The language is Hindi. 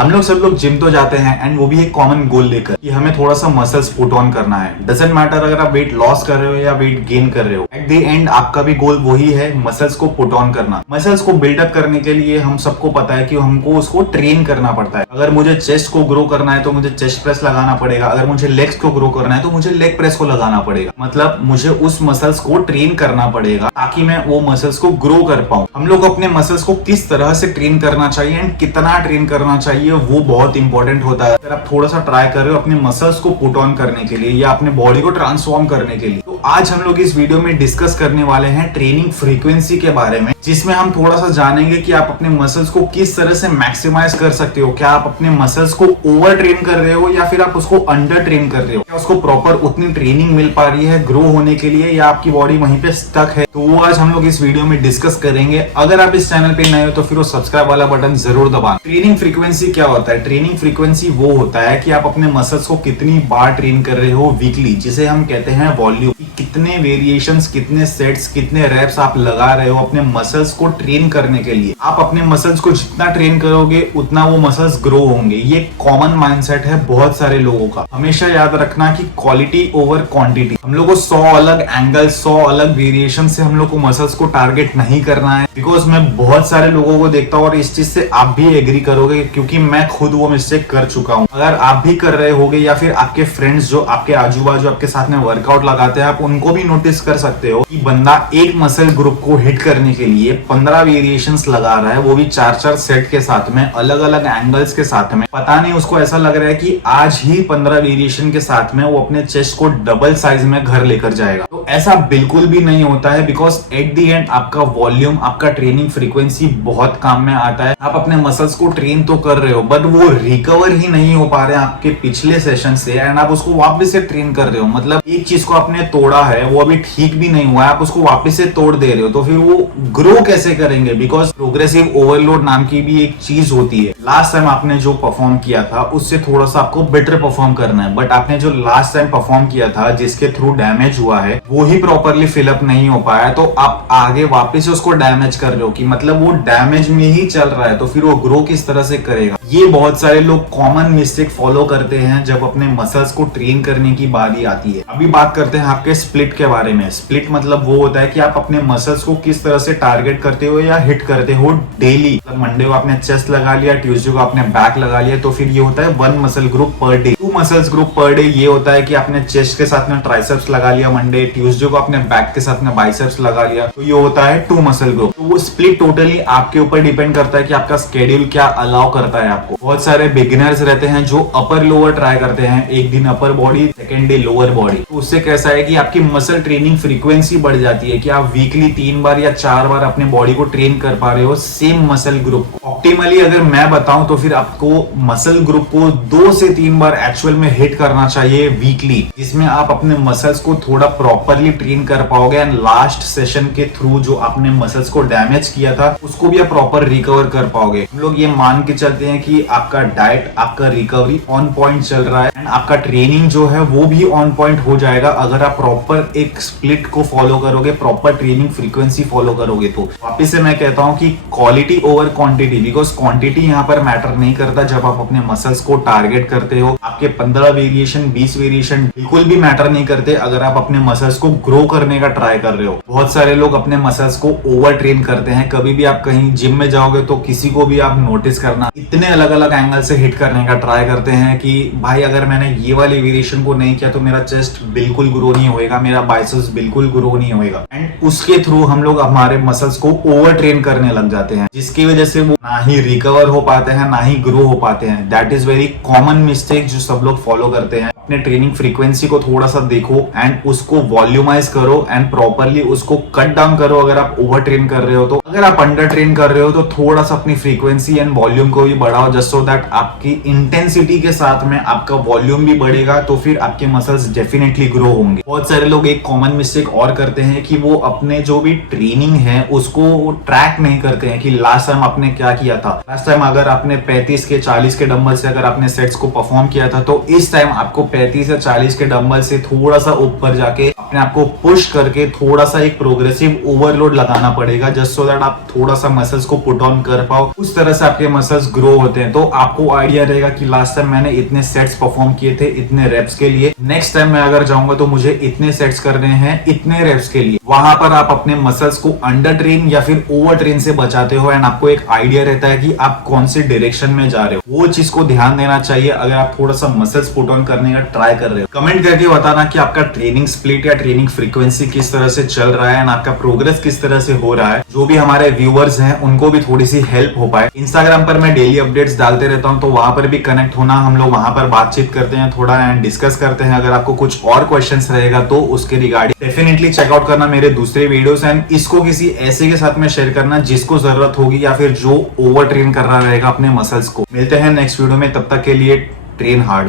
हम लोग सब लोग जिम तो जाते हैं एंड वो भी एक कॉमन गोल लेकर कि हमें थोड़ा सा मसल्स पुट ऑन करना है। डजंट मैटर अगर आप वेट लॉस कर रहे हो या वेट गेन कर रहे हो, एट द एंड आपका भी गोल वही है, मसल्स को पुट ऑन करना। मसल्स को बिल्डअप करने के लिए हम सबको पता है कि हमको उसको ट्रेन करना पड़ता है। अगर मुझे चेस्ट को ग्रो करना है तो मुझे चेस्ट प्रेस लगाना पड़ेगा, अगर मुझे लेग्स को ग्रो करना है तो मुझे लेग प्रेस को लगाना पड़ेगा। मतलब मुझे उस मसल्स को ट्रेन करना पड़ेगा ताकि मैं वो मसल्स को ग्रो कर पाऊं। हम लोग अपने मसल्स को किस तरह से ट्रेन करना चाहिए एंड कितना ट्रेन करना चाहिए वो बहुत इंपॉर्टेंट होता है। अगर आप थोड़ा सा ट्राई कर रहे हो अपने मसल्स को पुट ऑन करने के लिए या अपने बॉडी को ट्रांसफॉर्म करने के लिए, तो आज हम लोग इस वीडियो में डिस्कस करने वाले हैं ट्रेनिंग फ्रीक्वेंसी के बारे में, जिसमें हम थोड़ा सा जानेंगे कि आप अपने मसल्स को किस तरह से मैक्सिमाइज कर सकते हो। क्या आप अपने मसल्स को ओवर ट्रेन कर रहे हो या फिर आप उसको अंडर ट्रेन कर रहे हो? क्या उसको प्रॉपर उतनी ट्रेनिंग मिल पा रही है ग्रो होने के लिए या आपकी बॉडी वहीं पे स्टक है? तो वो आज हम लोग इस वीडियो में डिस्कस करेंगे। अगर आप इस चैनल पे नए हो तो फिर वो सब्सक्राइब वाला बटन जरूर दबाएं। ट्रेनिंग फ्रीक्वेंसी क्या होता है? ट्रेनिंग फ्रीक्वेंसी वो होता है कि आप अपने मसल्स को कितनी बार ट्रेन कर रहे हो वीकली, जिसे हम कहते हैं वॉल्यूम। कितने वेरिएशंस, कितने सेट्स, कितने रेप्स आप लगा रहे हो अपने मसल्स को ट्रेन करने के लिए। आप अपने मसल्स को जितना ट्रेन करोगे उतना वो मसल्स ग्रो होंगे। ये कॉमन माइंडसेट है बहुत सारे लोगों का। हमेशा याद रखना कि क्वालिटी ओवर क्वांटिटी। हम लोग को 100 अलग एंगल, 100 अलग वेरिएशन से हम लोग को मसल्स को टारगेट नहीं करना है। बिकॉज मैं बहुत सारे लोगों को देखता हूँ और इस चीज से आप भी एग्री करोगे क्योंकि मैं खुद वो मिस्टेक कर चुका हूँ। अगर आप भी कर रहे होगे या फिर आपके फ्रेंड्स जो आपके आजू बाजू आपके साथ में वर्कआउट लगाते हैं, आप उनको भी नोटिस कर सकते हो कि बंदा एक मसल ग्रुप को हिट करने के लिए 15 वेरिएशंस लगा रहा है, वो भी 4-4 सेट के साथ में, अलग अलग एंगल्स के साथ में। पता नहीं उसको ऐसा लग रहा है कि आज ही 15 वेरिएशन के साथ में वो अपने चेस्ट को डबल साइज में घर लेकर जाएगा। तो ऐसा बिल्कुल भी नहीं होता है। बिकॉज एट द एंड आपका वॉल्यूम, आपका ट्रेनिंग फ्रीक्वेंसी बहुत काम में आता है। आप अपने मसल्स को ट्रेन तो कर रहे हो बट वो रिकवर ही नहीं हो पा रहे हैं आपके पिछले सेशन से एंड आप उसको वापस से ट्रेन कर रहे हो। मतलब एक चीज को आपने तोड़ा है, वो अभी ठीक भी नहीं हुआ है, आप उसको वापस से तोड़ दे रहे हो, तो फिर वो ग्रो कैसे करेंगे? बिकॉज प्रोग्रेसिव ओवरलोड नाम की भी एक चीज होती है। लास्ट टाइम आपने जो परफॉर्म किया था उससे थोड़ा सा आपको बेटर परफॉर्म करना है, बट आपने जो लास्ट टाइम परफॉर्म किया था जिसके थ्रू डैमेज हुआ है वो ही प्रॉपरली फिलअप नहीं हो पाया, तो आप आगे वापस उसको डैमेज कर रहे हो कि मतलब वो डैमेज में ही चल रहा है, तो फिर वो ग्रो किस तरह से करेगा? ये बहुत सारे लोग कॉमन मिस्टेक फॉलो करते हैं जब अपने मसल्स को ट्रेन करने की बारी आती है। अभी बात करते हैं आपके स्प्लिट के बारे में। स्प्लिट मतलब वो होता है कि आप अपने मसल्स को किस तरह से टारगेट करते हो या हिट करते हो डेली। मतलब मंडे को आपने चेस्ट लगा लिया, ट्यूसडे को आपने बैक लगा लिया, तो फिर ये होता है 1 muscle group per day. 2 muscles group per day ये होता है कि आपने चेस्ट के साथ में ट्राइसेप्स लगा लिया मंडे, ट्यूसडे को आपने बैक के साथ में बाइसेप्स लगा लिया, तो ये होता है 2 मसल ग्रुप। तो वो स्प्लिट टोटली आपके ऊपर डिपेंड करता है कि आपका स्केड्यूल क्या अलाउ करता है आपको। बहुत सारे बिगिनर्स रहते हैं जो अपर लोअर ट्राई करते हैं, एक दिन upper body, second day lower body. तो उससे कैसा है कि आपकी मसल ट्रेनिंग फ्रीक्वेंसी बढ़ जाती है कि आप वीकली 3 बार या 4 बार अपने बॉडी को ट्रेन कर पा रहे हो सेम मसल ग्रुप को। ऑप्टिमली अगर मैं बताऊं तो फिर आपको मसल ग्रुप को 2 से 3 बार एक्चुअल में हिट करना चाहिए वीकली, जिसमें आप अपने मसल्स को थोड़ा प्रॉपरली ट्रेन कर पाओगे एंड लास्ट सेशन के थ्रू जो आपने मसल्स को डैमेज किया था उसको भी आप प्रॉपर रिकवर कर पाओगे। हम लोग ये मान के चलते हैं कि आपका डाइट, आपका रिकवरी ऑन पॉइंट चल रहा है एंड आपका ट्रेनिंग जो है वो भी ऑन पॉइंट हो जाएगा अगर आप प्रॉपर एक स्प्लिट को फॉलो करोगे, प्रॉपर ट्रेनिंग फ्रीक्वेंसी फॉलो करोगे। तो वापस से मैं कहता हूं कि quality over quantity, because quantity यहाँ पर मैटर नहीं करता। जब आप अपने मसल्स को टारगेट करते हो, आपके 15 वेरिएशन, 20 वेरिएशन बिल्कुल भी मैटर नहीं करते अगर आप अपने मसल्स को ग्रो करने का ट्राई कर रहे हो। बहुत सारे लोग अपने मसल्स को ओवर ट्रेन करते हैं। कभी भी आप कहीं जिम में जाओगे तो किसी को भी आप नोटिस करना, इतने अलग अलग एंगल से हिट करने का ट्राई करते हैं कि भाई अगर मैंने ये वाली वेरिएशन को नहीं किया तो मेरा चेस्ट बिल्कुल ग्रो नहीं होएगा, मेरा बाइसेप्स बिल्कुल ग्रो नहीं होएगा। एंड उसके थ्रू हम लोग हमारे मसल्स को ओवर ट्रेन करने लग जाते हैं, जिसकी वजह से वो ना ही रिकवर हो पाते हैं ना ही ग्रो हो पाते हैं। That is very common mistake जो सब लोग फॉलो करते हैं। अपने ट्रेनिंग फ्रीक्वेंसी को थोड़ा सा देखो एंड उसको वॉल्यूमाइज करो एंड प्रॉपरली उसको कट डाउन करो अगर आप ओवर ट्रेन कर रहे हो तो। अगर आप अंडर ट्रेन कर रहे हो तो थोड़ा सा अपनी फ्रीक्वेंसी एंड वॉल्यूम को भी बढ़ाओ, जस्ट सो दैट आपकी इंटेंसिटी के साथ में आपका वॉल्यूम भी बढ़ेगा, तो फिर आपके मसल्स डेफिनेटली ग्रो होंगे। बहुत सारे लोग एक कॉमन मिस्टेक और करते हैं कि वो अपने जो भी ट्रेनिंग है उसको ट्रैक नहीं करते हैं कि लास्ट टाइम आपने क्या किया था। लास्ट टाइम अगर आपने 35 के 40 के डंबल से अगर आपने सेट्स को परफॉर्म किया था तो इस टाइम आपको 35 या 40 के डंबल से थोड़ा सा ऊपर जाके अपने आप को पुश करके थोड़ा सा एक प्रोग्रेसिव ओवरलोड लगाना पड़ेगा, जस्ट सो दैट आप थोड़ा सा मसल्स को पुट ऑन कर पाओ। उस तरह से आपके मसल्स ग्रो होते हैं। तो आपको आइडिया रहेगा कि लास्ट टाइम मैंने इतने सेट्स परफॉर्म किए थे इतने रेप्स के लिए, नेक्स्ट टाइम मैं अगर जाऊंगा तो मुझे इतने सेट्स करने हैं इतने रेप्स के लिए। वहां पर आप अपने मसल्स को अंडर ट्रेन या फिर ओवर ट्रेन से बचाते हो एंड आपको एक आइडिया रहता है कि आप कौन से डायरेक्शन में जा रहे हो। वो चीज को ध्यान देना चाहिए अगर आप थोड़ा सा मसल्स पुट ऑन करने का ट्राई कर रहे हो। कमेंट करके बताना कि आपका ट्रेनिंग स्प्लिट या ट्रेनिंग फ्रीक्वेंसी किस तरह से चल रहा है एंड आपका प्रोग्रेस किस तरह से हो रहा है। जो भी हमारे व्यूअर्स हैं उनको भी थोड़ी सी हेल्प हो पाए। इंस्टाग्राम पर मैं डेली अपडेट्स डालते रहता हूं, तो वहां पर भी कनेक्ट होना, हम लोग वहां पर बातचीत करते हैं थोड़ा एंड डिस्कस करते हैं। अगर आपको कुछ और क्वेश्चंस रहेगा तो उसके रिगार्डिंग डेफिनेटली चेकआउट करना मेरे दूसरे वीडियोस एंड इसको किसी ऐसे के साथ में शेयर करना जिसको जरूरत होगी या फिर जो ओवर ट्रेन कर रहा रहेगा अपने मसल्स को। मिलते हैं नेक्स्ट वीडियो में, तब तक के लिए ट्रेन हार्ड।